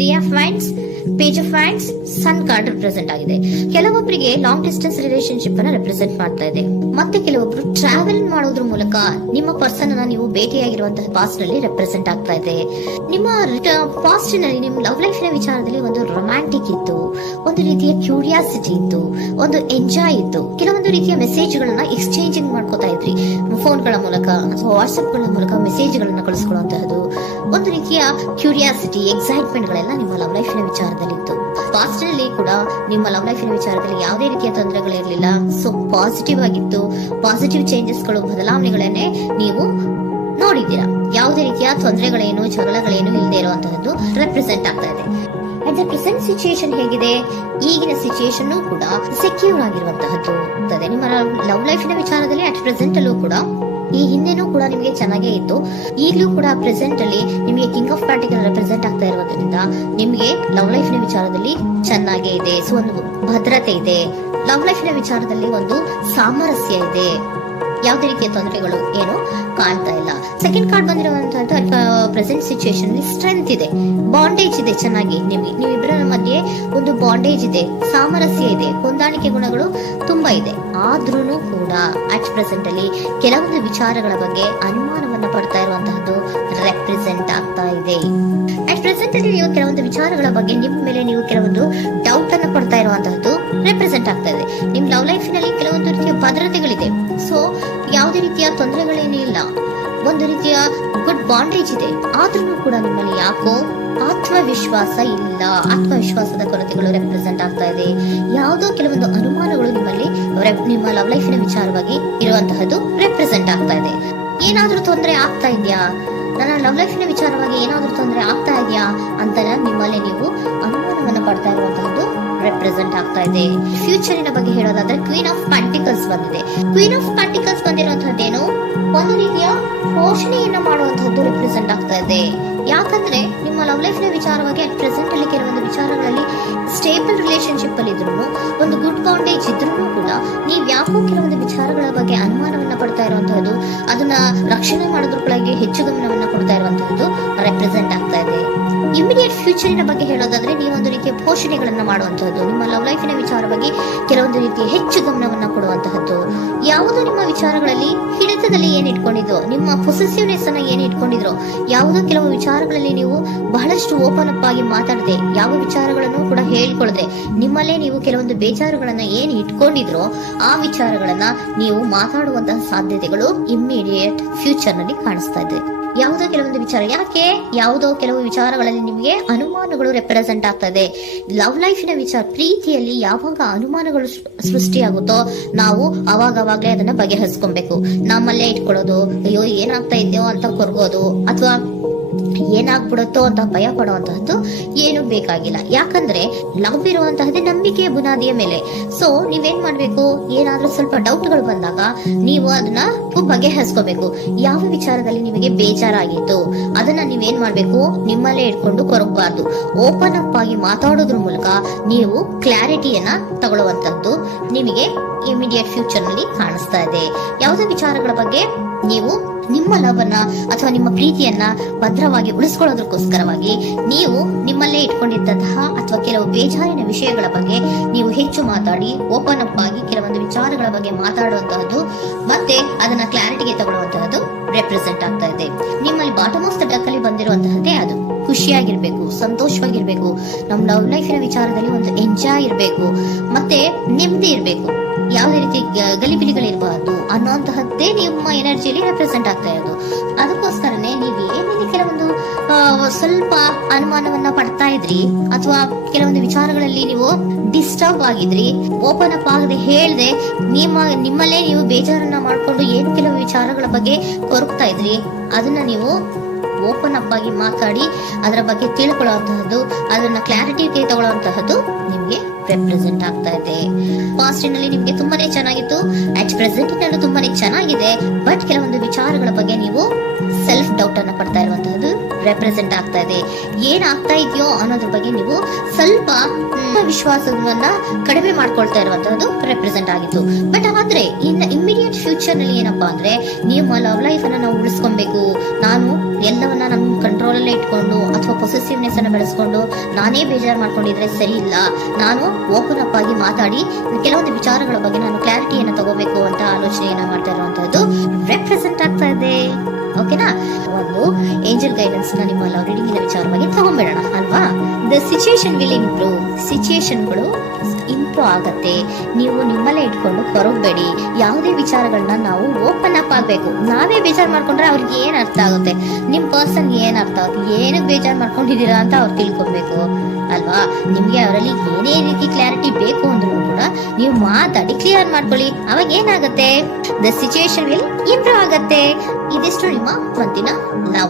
Three of wands, page of wands, sun card represent ಆಗಿದೆ. ಕೆಲವೊಬ್ಬರಿಗೆ long distance relationship ಅನ್ನ represent ಮಾಡ್ತಾ ಇದೆ. ಮತ್ತೆ ಕೆಲವೊಬ್ರು ಟ್ರಾವೆಲ್ ಮಾಡೋದ್ರ ಮೂಲಕ ನಿಮ್ಮ ಪರ್ಸನ್ ಅನ್ನ ನೀವು ಭೇಟಿಯಾಗಿರುವಂತಹ ಪಾಸ್ಟ್ ನಲ್ಲಿ ರೆಪ್ರೆಸೆಂಟ್ ಆಗ್ತಾ ಇದೆ. ನಿಮ್ಮ ಪಾಸ್ಟ್ ನಲ್ಲಿ ನಿಮ್ಮ ಲವ್ ಲೈಫ್ ನ ವಿಚಾರದಲ್ಲಿ ಒಂದು ರೊಮ್ಯಾಂಟಿಕ್ ಇತ್ತು, ಒಂದು ರೀತಿಯ ಕ್ಯೂರಿಯಾಸಿಟಿ ಇತ್ತು, ಒಂದು ಎಂಜಾಯ್ ಇತ್ತು. ಕೆಲವೊಂದು ರೀತಿಯ ಮೆಸೇಜ್ ಗಳನ್ನ ಎಕ್ಸ್ಚೇಂಜಿಂಗ್ ಮಾಡ್ಕೋತಾ ಇದ್ರಿ, ಫೋನ್ಗಳ ಮೂಲಕ ಅಥವಾ ವಾಟ್ಸ್ಆಪ್ ಗಳ ಮೂಲಕ ಮೆಸೇಜ್ ಗಳನ್ನ ಕಳಿಸ್ಕೊಳ್ಳುವಂತಹದ್ದು, ಒಂದು ರೀತಿಯ ಕ್ಯೂರಿಯಾಸಿಟಿ, ಎಕ್ಸೈಟ್ಮೆಂಟ್ ಗಳೆಲ್ಲ ನಿಮ್ಮ ಲವ್ ಲೈಫ್ ನ ವಿಚಾರದಲ್ಲಿತ್ತು. ಪಾಸ್ಟ್ ನಲ್ಲಿ ಕೂಡ ನಿಮ್ಮ ಲವ್ ಲೈಫ್ ನ ವಿಚಾರದಲ್ಲಿ ಯಾವುದೇ ರೀತಿಯ ತೊಂದರೆಗಳಿರಲಿಲ್ಲ. ಸೊ ಪಾಸಿಟಿವ್ ಆಗಿತ್ತು. ಪಾಸಿಟಿವ್ ಚೇಂಜಸ್ ಗಳು, ಬದಲಾವಣೆಗಳನ್ನೇ ನೀವು ನೋಡಿದ್ದೀರಾ. ಯಾವುದೇ ರೀತಿಯ ತೊಂದರೆಗಳೇನು, ಜಗಳಗಳೇನು ಇಲ್ಲದೆ ಇರುವಂತಹದ್ದು ರೆಪ್ರೆಸೆಂಟ್ ಆಗ್ತಾ ಇದೆ. ಅಟ್ ದ ಪ್ರೆಸೆಂಟ್ ಸಿಚುಯೇಷನ್ ಹೇಗಿದೆ? ಈಗಿನ ಸಿಚುಯೇಷನ್ ಕೂಡ ಸೆಕ್ಯೂರ್ ಆಗಿರುವಂತಹದ್ದು. ನಿಮ್ಮ ಲವ್ ಲೈಫ್ ನ ವಿಚಾರದಲ್ಲಿ ಅಟ್ ಪ್ರೆಸೆಂಟ್ ಅಲ್ಲೂ ಕೂಡ, ಈ ಹಿಂದೆನೂ ಕೂಡ ನಿಮಗೆ ಚೆನ್ನಾಗೇ ಇತ್ತು, ಈಗಲೂ ಕೂಡ ಪ್ರೆಸೆಂಟ್ ಅಲ್ಲಿ ನಿಮಗೆ ಕಿಂಗ್ ಆಫ್ ಪ್ಯಾಂಟಿಕಲ್ ರೆಪ್ರೆಸೆಂಟ್ ಆಗ್ತಾ ಇರೋದ್ರಿಂದ ನಿಮಗೆ ಲವ್ ಲೈಫ್ ನ ವಿಚಾರದಲ್ಲಿ ಚೆನ್ನಾಗೇ ಇದೆ. ಸೊ ಒಂದು ಭದ್ರತೆ ಇದೆ. ಲವ್ ಲೈಫ್ ನ ವಿಚಾರದಲ್ಲಿ ಒಂದು ಸಾಮರಸ್ಯ ಇದೆ. ಯಾವುದೇ ರೀತಿಯ ತೊಂದರೆಗಳು ಏನು ಕಾಣ್ತಾ ಇಲ್ಲ. ಸೆಕೆಂಡ್ ಕಾರ್ಡ್ ಬಂದಿರುವಂತಹ ಪ್ರೆಸೆಂಟ್ ಸಿಚುಯೇಷನ್ ಸ್ಟ್ರೆಂತ್ ಇದೆ, ಬಾಂಡೇಜ್ ಇದೆ. ಚೆನ್ನಾಗಿ ನೀವಿಬ್ಬರ ಮಧ್ಯೆ ಒಂದು ಬಾಂಡೇಜ್ ಇದೆ, ಸಾಮರಸ್ಯ ಇದೆ, ಹೊಂದಾಣಿಕೆ ಗುಣಗಳು ತುಂಬಾ ಇದೆ. ಆದ್ರೂ ಕೂಡ ಅಟ್ ಪ್ರೆಸೆಂಟ್ ಅಲ್ಲಿ ಕೆಲವೊಂದು ವಿಚಾರಗಳ ಬಗ್ಗೆ ಅನುಮಾನವನ್ನ ಪಡ್ತಾ ಇರುವಂತಹದ್ದು ರೆಪ್ರೆಸೆಂಟ್ ಆಗ್ತಾ ಇದೆ. ಅಟ್ ಪ್ರೆಸೆಂಟ್ ಅಲ್ಲಿ ನೀವು ಕೆಲವೊಂದು ವಿಚಾರಗಳ ಬಗ್ಗೆ ನಿಮ್ಮ ಮೇಲೆ ನೀವು ಕೆಲವೊಂದು ಡೌಟ್ ಅನ್ನ ಪಡ್ತಾ ಇರುವಂತಹದ್ದು ರೆಪ್ರೆಸೆಂಟ್ ಆಗ್ತಾ ಇದೆ. ನಿಮ್ ಲವ್ ಲೈಫ್ ನಲ್ಲಿ ಕೆಲವೊಂದು ರೀತಿಯ ಭದ್ರತೆಗಳಿದೆ. ಸೊ ಯಾವುದೇ ರೀತಿಯ ತೊಂದರೆಗಳೇನೂ ಇಲ್ಲ, ಒಂದು ರೀತಿಯ ಗುಡ್ ಬಾಂಡೇಜ್ ಇದೆ. ಆದ್ರೂ ಕೂಡ ನಿಮ್ಮಲ್ಲಿ ಯಾಕೋ ಆತ್ಮವಿಶ್ವಾಸ ಇಲ್ಲ, ಆತ್ಮವಿಶ್ವಾಸದ ಕೊರತೆಗಳು ರೆಪ್ರೆಸೆಂಟ್ ಆಗ್ತಾ ಇದೆ. ಯಾವುದೋ ಕೆಲವೊಂದು ಅನುಮಾನಗಳು ನಿಮ್ಮಲ್ಲಿ ನಿಮ್ಮ ಲವ್ ಲೈಫಿನ ವಿಚಾರವಾಗಿ ಇರುವಂತಹದ್ದು ರೆಪ್ರೆಸೆಂಟ್ ಆಗ್ತಾ ಇದೆ. ಏನಾದ್ರೂ ತೊಂದರೆ ಆಗ್ತಾ ಇದೆಯಾ, ನನ್ನ ಲವ್ ಲೈಫಿನ ವಿಚಾರವಾಗಿ ಏನಾದ್ರೂ ತೊಂದರೆ ಆಗ್ತಾ ಇದೆಯಾ ಅಂತ ನಿಮ್ಮಲ್ಲಿ ನೀವು ಅನುಮಾನವನ್ನ ಪಡ್ತಾ ಇರುವಂತಹದ್ದು ರೆಪ್ರೆಸೆಂಟ್ ಆಗ್ತಾ ಇದೆ. ಫ್ಯೂಚರಿನ ಬಗ್ಗೆ ಹೇಳೋದಾದ್ರೆ ಕ್ವೀನ್ ಆಫ್ ಪ್ಯಾಂಟಿಕಲ್ಸ್ ಬಂದಿದೆ. ಕ್ವೀನ್ ಆಫ್ ಪ್ಯಾಂಟಿಕಲ್ಸ್ ಬಂದಿರುವಂತಹದ್ದೇನು, ಒಂದು ರೀತಿಯ ಪೋಷಣೆಯನ್ನ ಮಾಡುವಂತಹದ್ದು ರೆಪ್ರೆಸೆಂಟ್ ಆಗ್ತಾ ಇದೆ. ಯಾಕಂದ್ರೆ ನಿಮ್ಮ ಲವ್ ಲೈಫ್ ನ ವಿಚಾರವಾಗಿ ಅಟ್ ಪ್ರೆಸೆಂಟ್ ಅಲ್ಲಿ ಕೆಲವೊಂದು ವಿಚಾರಗಳಲ್ಲಿ ಸ್ಟೇಬಲ್ ರಿಲೇಶನ್ಶಿಪ್ ಅಲ್ಲಿ ಇದ್ರು, ಒಂದು ಗುಡ್ ಬಾಂಡೇಜ್ ಇದ್ರೂ ಕೂಡ ನೀವ್ ಯಾಕೋ ಕೆಲವೊಂದು ವಿಚಾರಗಳ ಬಗ್ಗೆ ಅನುಮಾನವನ್ನ ಪಡ್ತಾ ಇರುವಂತಹದ್ದು, ಅದನ್ನ ರಕ್ಷಣೆ ಮಾಡೋದ್ರೊಳಗೆ ಹೆಚ್ಚು ಗಮನವನ್ನ ಕೊಡ್ತಾ ಇರುವಂತಹದ್ದು ರೆಪ್ರೆಸೆಂಟ್ ಆಗ್ತಾ ಇದೆ. ಇಮಿಡಿಯೇಟ್ ಫ್ಯೂಚರಿನ ಬಗ್ಗೆ ಹೇಳೋದಾದ್ರೆ ನೀವೊಂದು ರೀತಿಯ ಪೋಷಣೆಗಳನ್ನ ಮಾಡುವಂತಹದ್ದು, ನಿಮ್ಮ ಲವ್ ಲೈಫಿನ ವಿಚಾರವಾಗಿ ಕೆಲವೊಂದು ರೀತಿಯ ಹೆಚ್ಚು ಗಮನವನ್ನ ಕೊಡುವಂತಹದ್ದು, ಯಾವುದೋ ನಿಮ್ಮ ವಿಚಾರಗಳಲ್ಲಿ ಹಿಡಿತದಲ್ಲಿ ಏನ್ ಇಟ್ಕೊಂಡಿದ್ರೋ, ನಿಮ್ಮ ಪೊಸೆಸಿವ್ನೆಸ್ ಅನ್ನ ಏನ್ ಇಟ್ಕೊಂಡಿದ್ರೋ, ಯಾವುದೋ ಕೆಲವು ವಿಚಾರಗಳಲ್ಲಿ ನೀವು ಬಹಳಷ್ಟು ಓಪನ್ ಅಪ್ ಆಗಿ ಮಾತಾಡದೆ, ಯಾವ ವಿಚಾರಗಳನ್ನು ಕೂಡ ಹೇಳ್ಕೊಳ್ಳದೆ, ನಿಮ್ಮಲ್ಲೇ ನೀವು ಕೆಲವೊಂದು ಬೇಜಾರುಗಳನ್ನ ಏನ್ ಇಟ್ಕೊಂಡಿದ್ರೋ ಆ ವಿಚಾರಗಳನ್ನ ನೀವು ಮಾತಾಡುವಂತಹ ಸಾಧ್ಯತೆಗಳು ಇಮ್ಮಿಡಿಯೇಟ್ ಫ್ಯೂಚರ್ ನಲ್ಲಿ ಕಾಣಿಸ್ತಾ ಇದೆ. ಯಾವುದೋ ಕೆಲವೊಂದು ವಿಚಾರ, ಯಾಕೆ ಯಾವುದೋ ಕೆಲವು ವಿಚಾರಗಳಲ್ಲಿ ನಿಮಗೆ ಅನುಮಾನಗಳು ರೆಪ್ರೆಸೆಂಟ್ ಆಗ್ತಾ ಇದೆ. ಲವ್ ಲೈಫಿನ ವಿಚಾರ, ಪ್ರೀತಿಯಲ್ಲಿ ಯಾವಾಗ ಅನುಮಾನಗಳು ಸೃಷ್ಟಿಯಾಗುತ್ತೋ ನಾವು ಅವಾಗವಾಗ್ಲೇ ಅದನ್ನ ಬಗೆಹರಿಸ್ಕೊಬೇಕು. ನಮ್ಮಲ್ಲೇ ಇಟ್ಕೊಳ್ಳೋದು, ಅಯ್ಯೋ ಏನಾಗ್ತಾ ಇದೆಯೋ ಅಂತ ಕೊರಗೋದು ಅಥವಾ ಏನಾಗ್ಬಿಡುತ್ತೋ ಅಂತ ಭಯ ಪಡುವಂತಹದ್ದು ಏನು ಬೇಕಾಗಿಲ್ಲ. ಯಾಕಂದ್ರೆ ಲವ್ ಇರುವಂತಹದ್ದೇ ನಂಬಿಕೆಯ ಬುನಾದಿಯ ಮೇಲೆ. ಸೊ ನೀವೇನ್ ಮಾಡ್ಬೇಕು, ಏನಾದ್ರೂ ಸ್ವಲ್ಪ ಡೌಟ್ಗಳು ಬಂದಾಗ ನೀವು ಅದನ್ನ ಬಗೆಹರಿಸ್ಕೋಬೇಕು. ಯಾವ ವಿಚಾರದಲ್ಲಿ ನಿಮಗೆ ಬೇಜಾರಾಗಿತ್ತು ಅದನ್ನ ನೀವೇನ್ ಮಾಡ್ಬೇಕು, ನಿಮ್ಮಲ್ಲೇ ಇಟ್ಕೊಂಡು ಕೊರಗಬಾರ್ದು. ಓಪನ್ ಅಪ್ ಆಗಿ ಮಾತಾಡೋದ್ರ ಮೂಲಕ ನೀವು ಕ್ಲಾರಿಟಿಯನ್ನ ತಗೊಳ್ಳುವಂತದ್ದು ನಿಮಗೆ ಇಮಿಡಿಯೇಟ್ ಫ್ಯೂಚರ್ ನಲ್ಲಿ ಕಾಣಿಸ್ತಾ ಇದೆ. ಯಾವುದೇ ವಿಚಾರಗಳ ಬಗ್ಗೆ ನೀವು ನಿಮ್ಮ ಲವ್ ಅನ್ನ ಅಥವಾ ನಿಮ್ಮ ಪ್ರೀತಿಯನ್ನ ಭದ್ರವಾಗಿ ಉಳಿಸ್ಕೊಳ್ಳೋದಕ್ಕೋಸ್ಕರವಾಗಿ ನೀವು ನಿಮ್ಮಲ್ಲೇ ಇಟ್ಕೊಂಡಿದ್ದಂತಹ ಅಥವಾ ಕೆಲವು ಬೇಜಾರಿನ ವಿಷಯಗಳ ಬಗ್ಗೆ ನೀವು ಹೆಚ್ಚು ಮಾತಾಡಿ, ಓಪನ್ ಅಪ್ ಆಗಿ ಕೆಲವೊಂದು ವಿಚಾರಗಳ ಬಗ್ಗೆ ಮಾತಾಡುವಂತಹದ್ದು ಮತ್ತೆ ಅದನ್ನ ಕ್ಲಾರಿಟಿಗೆ ತಗೊಳ್ಳುವಂತಹದ್ದು ರೆಪ್ರೆಸೆಂಟ್ ಆಗ್ತಾ ಇದೆ. ನಿಮ್ಮಲ್ಲಿ ಬಾಟಮ್ ಆಫ್ ದ ಡೆಕ್ ಅಲ್ಲಿ ಬಂದಿರುವಂತಹದ್ದೇ ಅದು. ಖುಷಿಯಾಗಿರ್ಬೇಕು, ಸಂತೋಷವಾಗಿರ್ಬೇಕು, ನಮ್ಮ ಲವ್ ಲೈಫಿನ ವಿಚಾರದಲ್ಲಿ ಒಂದು ಎಂಜಾಯ್ ಇರಬೇಕು, ಮತ್ತೆ ನೆಮ್ಮದಿ ಇರಬೇಕು, ಯಾವುದೇ ರೀತಿ ಗಲಿಬಿಲಿಗಳಿರಬಾರ್ದು ಅನ್ನೋಂತಹದ್ದೇ ನಿಮ್ಮ ಎನರ್ಜಿಯಲ್ಲಿ ರೆಪ್ರೆಸೆಂಟ್ ಆಗ್ತಾ ಇರೋದು. ಅದಕ್ಕೋಸ್ಕರನೇ ನೀವು ಏನೇನು ಕೆಲವೊಂದು ಸ್ವಲ್ಪ ಅನುಮಾನವನ್ನ ಪಡ್ತಾ ಇದ್ರಿ ಅಥವಾ ಕೆಲವೊಂದು ವಿಚಾರಗಳಲ್ಲಿ ನೀವು ಡಿಸ್ಟರ್ಬ್ ಆಗಿದ್ರಿ, ಓಪನ್ ಅಪ್ ಆಗದೆ ಹೇಳ್ದೆ ನಿಮ್ಮಲ್ಲೇ ನೀವು ಬೇಜಾರನ್ನ ಮಾಡ್ಕೊಂಡು ಏನು ಕೆಲವು ವಿಚಾರಗಳ ಬಗ್ಗೆ ಕೊರಗ್ತಾ ಇದ್ರಿ, ಅದನ್ನ ನೀವು ಓಪನ್ ಅಪ್ ಆಗಿ ಮಾತಾಡಿ ಅದರ ಬಗ್ಗೆ ತಿಳ್ಕೊಳ್ಳುವಂತಹದ್ದು, ಅದನ್ನ ಕ್ಲಾರಿಟಿಗೆ ತಗೊಳ್ಳುವಂತಹದ್ದು ನಿಮ್ಗೆ ರೆಪ್ರೆಸೆಂಟ್ ಆಗ್ತಾ ಇದೆ. ಪಾಸ್ಟ್ ನಲ್ಲಿ ನಿಮ್ಗೆ ತುಂಬಾನೇ ಚೆನ್ನಾಗಿತ್ತು, ಅಟ್ ಪ್ರೆಸೆಂಟ್ ನಲ್ಲೂ ತುಂಬಾನೇ ಚೆನ್ನಾಗಿದೆ. ಬಟ್ ಕೆಲವೊಂದು ವಿಚಾರಗಳ ಬಗ್ಗೆ ನೀವು ಸೆಲ್ಫ್ ಡೌಟ್ ಅನ್ನ ಪಡ್ತಾ ಇರುವಂತಹದ್ದು ರೆಪ್ರೆಸೆಂಟ್ ಆಗ್ತಾ ಇದೆ. ಏನಾಗ್ತಾ ಇದೆಯೋ ಅನ್ನೋದ್ರ ಬಗ್ಗೆ ನೀವು ಸ್ವಲ್ಪ ವಿಶ್ವಾಸವನ್ನ ಕಡಿಮೆ ಮಾಡ್ಕೊಳ್ತಾ ಇರುವಂತಹದ್ದು ರೆಪ್ರೆಸೆಂಟ್ ಆಗಿತ್ತು. ಬಟ್ ಆದ್ರೆ ಇನ್ನು ಇಮಿಡಿಯೇಟ್ ಫ್ಯೂಚರ್ ನಲ್ಲಿ ಏನಪ್ಪಾ ಅಂದ್ರೆ ನಿಮ್ಮ ಲವ್ ಲೈಫ್ ಅನ್ನ ನಾವು ಉಳಿಸ್ಕೊಬೇಕು, ನಾನು ಎಲ್ಲವನ್ನ ನಮ್ಮ ಕಂಟ್ರೋಲ್ ಮೇಲೆ ಇಟ್ಕೊಂಡು ಅಥವಾ ಪೊಸೆಸಿವ್ನೆಸ್ ಅನ್ನ ಬೆಳೆಸ್ಕೊಂಡು ನಾನೇ ಬೇಜಾರು ಮಾಡ್ಕೊಂಡಿದ್ರೆ ಸರಿ ಇಲ್ಲ, ನಾನು ಓಪನ್ ಅಪ್ ಆಗಿ ಮಾತಾಡಿ ಕೆಲವೊಂದು ವಿಚಾರಗಳ ಬಗ್ಗೆ ನಾನು ಕ್ಲಾರಿಟಿಯನ್ನು ತಗೋಬೇಕು ಅಂತ ಆಲೋಚನೆಯನ್ನ ಮಾಡ್ತಾ ಇರುವಂತದ್ದು ರೆಪ್ರೆಸೆಂಟ್ ಆಗ್ತಾ ಇದೆ. ಓಕೆನಾ? ಒಂದು ಏಂಜಲ್ ಗೈಡೆನ್ಸ್ ನ ನಿಮ್ಮ ಲವ್ ರೀಡಿಂಗ್ ವಿಚಾರವಾಗಿ ತಗೊಂಡ್ಬಿಡೋಣ ಅಲ್ವಾ. The situation will improve. ಸಿಚುಯೇಷನ್ಗಳು ಇಂಪ್ರೂವ್ ಆಗತ್ತೆ. ನೀವು ನಿಮ್ಮಲ್ಲೇ ಇಟ್ಕೊಂಡು ಹೊರಗಬೇಡಿ. ಯಾವುದೇ ವಿಚಾರಗಳನ್ನ ನಾವು ಓಪನ್ ಅಪ್ ಆಗ್ಬೇಕು. ನಾವೇ ಬೇಜಾರು ಮಾಡ್ಕೊಂಡ್ರೆ ಅವ್ರಿಗೆ ಏನ್ ಅರ್ಥ ಆಗುತ್ತೆ, ನಿಮ್ ಪರ್ಸನ್ ಏನ್ ಅರ್ಥ ಆಗುತ್ತೆ, ಏನಕ್ಕೆ ಬೇಜಾರು ಮಾಡ್ಕೊಂಡಿದ್ದೀರಾ ಅಂತ ಅವ್ರು ತಿಳ್ಕೊಬೇಕು ಅಲ್ವಾ. ನಿಮ್ಗೆ ಅವರಲ್ಲಿ ಏನೇ ರೀತಿ ಕ್ಲಾರಿಟಿ ಬೇಕು ಅಂದ್ರೂ ಕೂಡ ನೀವು ಮಾತಾಡಿ ಕ್ಲಿಯರ್ ಮಾಡ್ಕೊಳ್ಳಿ. ಅವಾಗ ಏನಾಗುತ್ತೆ, ದ ಸಿಚುಯೇಷನ್ ವಿಲ್ ಇಂಪ್ರೂವ್ ಆಗತ್ತೆ. ಇದಿಷ್ಟು ನಿಮ್ಮ ಮುಂದಿನ ಲವ್